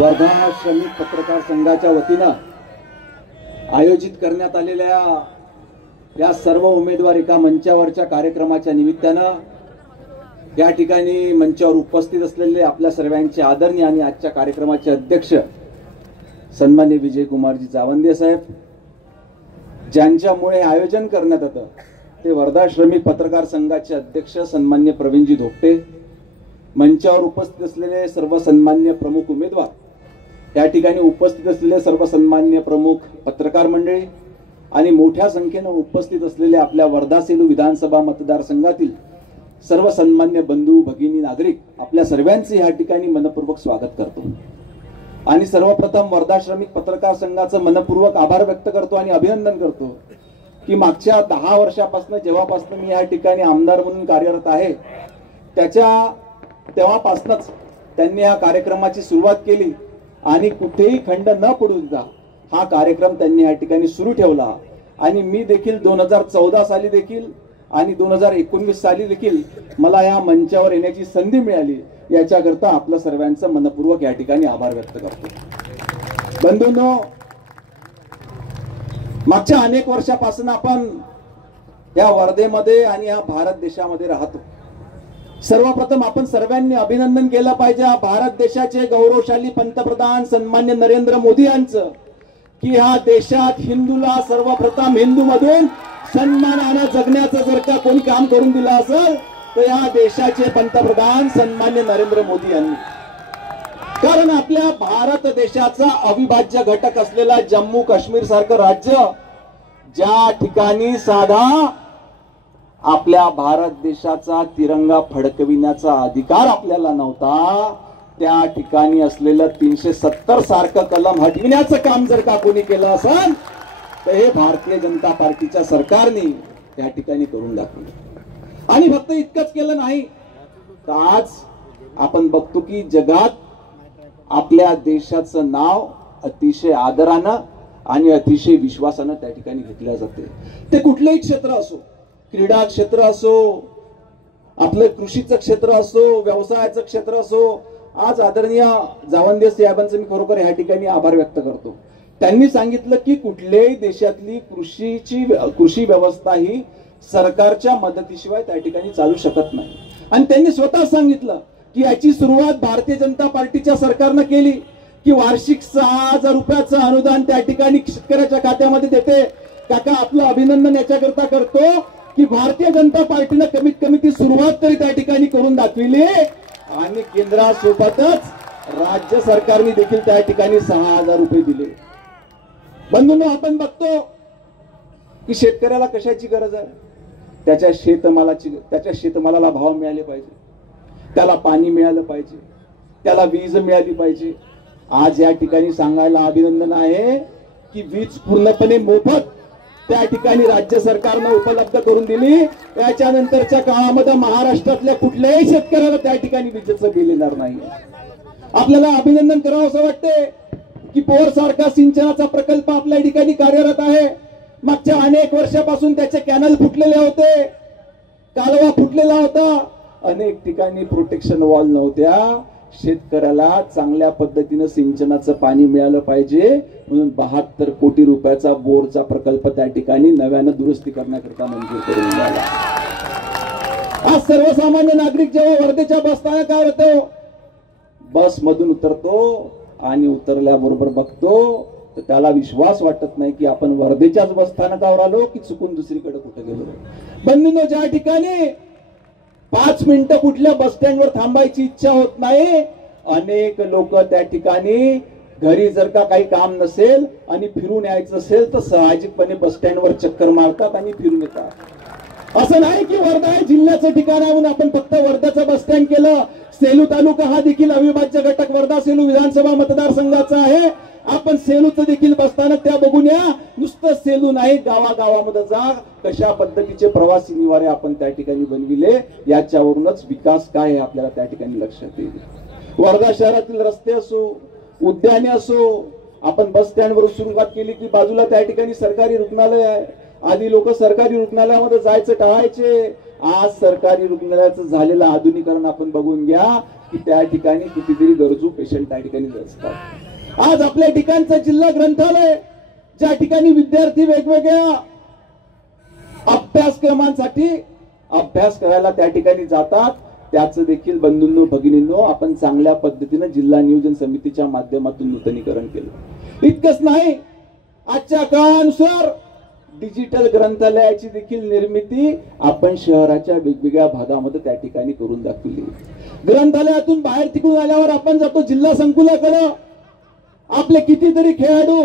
वर्धा श्रमिक पत्रकार संघाच्या वतीनं आयोजित करण्यात आलेल्या या सर्व उमेदवार एका मंचावरच्या कार्यक्रमाच्या निमित्तानं या ठिकाणी मंचावर उपस्थित असलेले आपल्या सर्वांचे आदरणीय आणि आजच्या कार्यक्रमाचे अध्यक्ष सन्माननीय विजयकुमारजी जावंदे साहेब, ज्यांच्यामुळे आयोजन करण्यात आलं ते वर्धा श्रमिक पत्रकार संघाचे अध्यक्ष सन्माननीय प्रवीणजी धोपटे, मंचावर उपस्थित असलेले सर्व सन्माननीय प्रमुख उमेदवार, या ठिकाणी उपस्थित असलेले सर्व सन्माननीय प्रमुख पत्रकार मंडळी आणि मोठ्या संख्येने उपस्थित असलेले आपल्या वर्धा सेलू विधानसभा मतदारसंघातील सर्व सन्मान्य बंधू भगिनी नागरिक, आपल्या सर्वांचे या ठिकाणी मनपूर्वक स्वागत करतो आणि सर्वप्रथम वर्धा श्रमिक पत्रकार संघाचं मनपूर्वक आभार व्यक्त करतो आणि अभिनंदन करतो की मागच्या 10 वर्षापासून जेव्हापासून मी या ठिकाणी आमदार म्हणून कार्यरत आहे तेव्हापासूनच त्यांनी या कार्यक्रमाची सुरुवात केली आणि कुठेही खंड न पडू देता हा कार्यक्रम त्यांनी या ठिकाणी सुरू ठेवला आणि मी देखील 2014 साली देखील आणि 2019 साली देखील मला या मंचावर येण्याची संधी मिळाली। याच्याकरता आपल्या सर्वांचं मनपूर्वक या ठिकाणी आभार व्यक्त करतो। बंधूंनो, मागच्या अनेक वर्षापासून आपण या वर्धेमध्ये आणि या भारत देशामध्ये राहतो। सर्वप्रथम आपण सर्वांनी अभिनंदन केलं पाहिजे भारत देशाचे गौरवशाली पंतप्रधान सन्मान्य नरेंद्र मोदी यांचं की ह्या देशात हिंदूला सर्वप्रथम हिंदूमधून सन्मानाने जगण्याचं जर का कोणी काम करून दिलं असेल तर या देशाचे पंतप्रधान सन्मान्य नरेंद्र मोदी यांनी। कारण आपल्या भारत देशाचा अविभाज्य घटक असलेला जम्मू काश्मीर सारखं राज्य ज्या ठिकाणी साधा आपल्या भारत देशाचा तिरंगा फडकविण्याचा अधिकार आपल्याला नव्हता, त्या ठिकाणी असलेलं 370 सारखं कलम हटविण्याचं काम जर का कोणी केलं असेल तर हे भारतीय जनता पार्टीच्या सरकारने त्या ठिकाणी करून दाखवलं। आणि फक्त इतकंच केलं नाही तर आज आपण बघतो की जगात आपल्या देशाचं नाव अतिशय आदरानं आणि अतिशय विश्वासानं त्या ठिकाणी घेतलं जाते। ते कुठलंही क्षेत्र असो, क्रीडा क्षेत्र असो, आपलं कृषीचं क्षेत्र असो, व्यवसायाचं क्षेत्र असो। आज आदरणीय जावंदे साहेबांचं मी खरोखर या ठिकाणी आभार व्यक्त करतो। त्यांनी सांगितलं की कुठल्याही देशातली कृषी व्यवस्था ही सरकारच्या मदतीशिवाय त्या ठिकाणी चालू शकत नाही आणि त्यांनी स्वतः सांगितलं की याची सुरुवात भारतीय जनता पार्टीच्या सरकारनं केली की वार्षिक 6,000 रुपयाचं अनुदान त्या ठिकाणी शेतकऱ्याच्या खात्यामध्ये देते। काका, आपलं अभिनंदन याच्याकरता करतो की भारतीय जनता पार्टीनं कमीत कमी ती सुरुवात तरी त्या ठिकाणी करून दाखविली आणि केंद्रासोबतच राज्य सरकारने देखील त्या ठिकाणी 6,000 रुपये दिले। बंधूंनो, आपण बघतो की शेतकऱ्याला कशाची गरज आहे, त्याच्या शेतमालाला भाव मिळाले पाहिजे, त्याला पाणी मिळालं पाहिजे, त्याला वीज मिळाली पाहिजे। आज या ठिकाणी सांगायला अभिनंदन आहे की वीज पूर्णपणे मोफत त्या ठिकाणी राज्य सरकारनं उपलब्ध करून दिली। याच्यानंतरच्या काळामध्ये महाराष्ट्रातल्या कुठल्याही शेतकऱ्याला त्या ठिकाणी विजेचं बिल येणार नाही। आपल्याला अभिनंदन करावं असं वाटते की पोर सारखा सिंचनाचा प्रकल्प आपल्या ठिकाणी कार्यरत आहे। मागच्या अनेक वर्षापासून त्याचे कॅनल फुटलेले होते, कालवा फुटलेला होता, अनेक ठिकाणी प्रोटेक्शन वॉल नव्हत्या। शेतकऱ्याला चांगल्या पद्धतीने सिंचनाचं पाणी मिळालं पाहिजे म्हणून 72 कोटी रुपयाचा बोरचा प्रकल्प त्या ठिकाणी नव्यानं दुरुस्ती करण्याकरता मंजूर करून मिळाला। आज सर्वसामान्य नागरिक जेव्हा वर्धेच्या बसस्थानकावर येतो, बस मधून उतरतो आणि उतरल्याबरोबर बघतो तर त्याला विश्वास वाटत नाही की आपण वर्धेच्याच बसस्थानकावर आलो की चुकून दुसरीकडे कुठे गेलो। बंधूंनो, ज्या ठिकाणी 5 मिनिटं कुठल्या बस स्टँडवर थांबायची इच्छा होत नाही, अनेक लोक त्या ठिकाणी घरी जर का काही काम नसेल आणि फिरून यायचं असेल तर साहजिकपणे बस स्टँडवर चक्कर मारतात आणि फिरून येतात। असं नाही की वर्धा हे जिल्ह्याचं ठिकाण आहे म्हणून आपण फक्त वर्ध्याचं बस स्टँड केलं। सेलू तालुका हा देखील अविभाज्य घटक वर्धा सेलू विधानसभा मतदारसंघाचा आहे। आपण सेलूचं देखील बसताना त्या बघून या, नुसतं सेलू नाही, गावागावामध्ये जा, कशा पद्धतीचे प्रवासी निवारे आपण त्या ठिकाणी बनविले, याच्यावरूनच विकास काय आहे आपल्याला त्या ठिकाणी लक्षात येईल। वर्धा शहरातील रस्ते असो, उद्याने असो, आपण बस स्टँड वरून सुरुवात केली की बाजूला त्या ठिकाणी सरकारी रुग्णालय आहे, आधी लोक सरकारी रुग्णालयामध्ये जायचं टाळायचे. आज सरकारी रुग्णालयाचं झालेलं आधुनिकीकरण आपण बघून घ्या की त्या ठिकाणी कितीतरी गरजू पेशंट त्या ठिकाणी असतात. आज आपल्या ठिकाणचं जिल्हा ग्रंथालय ज्या ठिकाणी विद्यार्थी वेगवेगळ्या अभ्यासक्रमांसाठी अभ्यास करायला त्या ठिकाणी जातात, त्याचं देखील बंधूंनो भगिनींनो आपण चांगल्या पद्धतीने जिल्हा नियोजन समितीच्या माध्यमातून नूतनीकरण केलं. इतकंच नाही, आजच्या काळानुसार डिजिटल ग्रंथालयाची देखील निर्मिती आपण शहराच्या वेगवेगळ्या भागामध्ये त्या ठिकाणी करून दाखवली. ग्रंथालयातून बाहेर तिकडून आल्यावर आपण जातो जिल्हा संकुलाकडे. आपले कितीतरी खेळाडू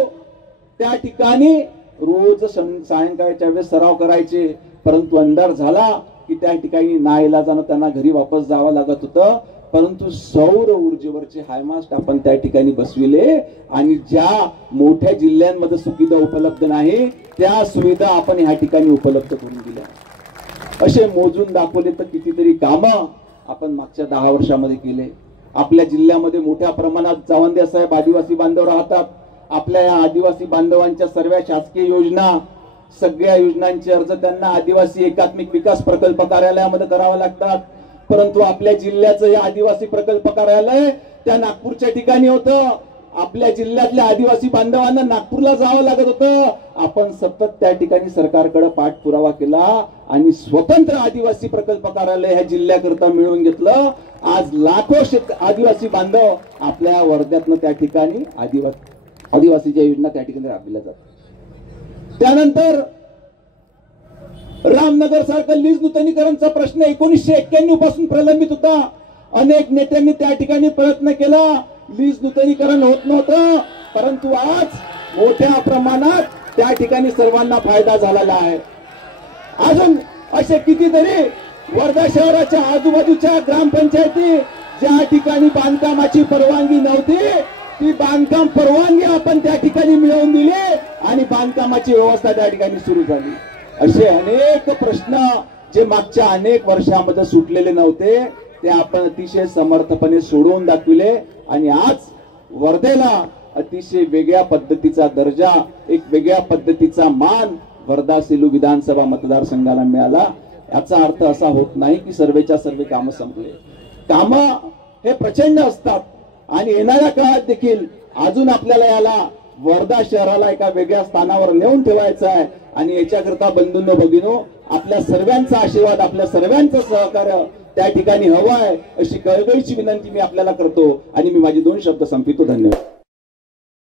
त्या ठिकाणी रोज सायंकाळच्या वेळेस सराव करायचे, परंतु अंधार झाला की त्या ठिकाणी नाईलाजानं त्यांना घरी वापस जावं लागत होतं. परंतु सौर ऊर्जेवरचे हायमास्ट आपण त्या ठिकाणी बसविले आणि ज्या मोठ्या जिल्ह्यांमध्ये सुविधा उपलब्ध नाही त्या सुविधा आपण ह्या ठिकाणी उपलब्ध करून दिल्या. असे मोजून दाखवले तर कितीतरी कामं आपण मागच्या 10 वर्षामध्ये केले. आपल्या जिल्ह्यामध्ये मोठ्या प्रमाणात जावंदे साहेब आदिवासी बांधव राहतात. आपल्या या आदिवासी बांधवांच्या सर्व शासकीय योजना, सगळ्या योजनांचे अर्ज त्यांना आदिवासी एकात्मिक विकास प्रकल्प कार्यालयामध्ये करावे लागतात. परंतु आपल्या जिल्ह्याचं हे आदिवासी प्रकल्प कार्यालय त्या नागपूरच्या ठिकाणी होतं. आपल्या जिल्ह्यातल्या आदिवासी बांधवांना नागपूरला जावं लागत होतं. आपण सतत त्या ठिकाणी सरकारकडे पाठपुरावा केला आणि स्वतंत्र आदिवासी प्रकल्प कार्यालय ह्या जिल्ह्याकरता मिळवून घेतलं. आज लाखो आदिवासी बांधव आपल्या वर्ध्यातनं त्या ठिकाणी आदिवासीच्या योजना त्या ठिकाणी राबविल्या जातात. त्यानंतर रामनगर सारखं लीज नूतनीकरणचा प्रश्न 1991 पासून प्रलंबित होता. अनेक नेत्यांनी त्या ठिकाणी प्रयत्न केला, लीज नूतनीकरण होत नव्हतं. परंतु आज मोठ्या प्रमाणात त्या ठिकाणी सर्वांना फायदा झालेला आहे. अजून असे कितीतरी वर्धा शहराच्या आजूबाजूच्या ग्रामपंचायती ज्या ठिकाणी बांधकामाची परवानगी नव्हती ती बांधकाम परवानगी आपण त्या ठिकाणी मिळवून दिली आणि बांधकामाची व्यवस्था त्या ठिकाणी सुरू झाली. असे अनेक प्रश्न जे मागच्या अनेक वर्षांमध्ये सुटलेले नव्हते ते आपण अतिशय समर्थपणे सोडवून दाखविले आणि आज वर्धेला अतिशय वेगळ्या पद्धतीचा दर्जा, एक वेगळ्या पद्धतीचा मान वर्धा सेलू विधानसभा मतदारसंघाला मिळाला. याचा अर्थ असा होत नाही की सर्वेच्या सर्व कामं संपले. कामं हे प्रचंड असतात आणि येणाऱ्या काळात देखील अजून आपल्याला याला वर्धा शहराला एका वेगळ्या स्थानावर नेऊन ठेवायचं आहे आणि याच्याकरता बंधूंनो भगिनो आपल्या सर्वांचा आशीर्वाद, आपल्या सर्वांचं सहकार्य त्या ठिकाणी हवं आहे अशी कळकळीची विनंती मी आपल्याला करतो आणि मी माझे 2 शब्द संपवितो. धन्यवाद.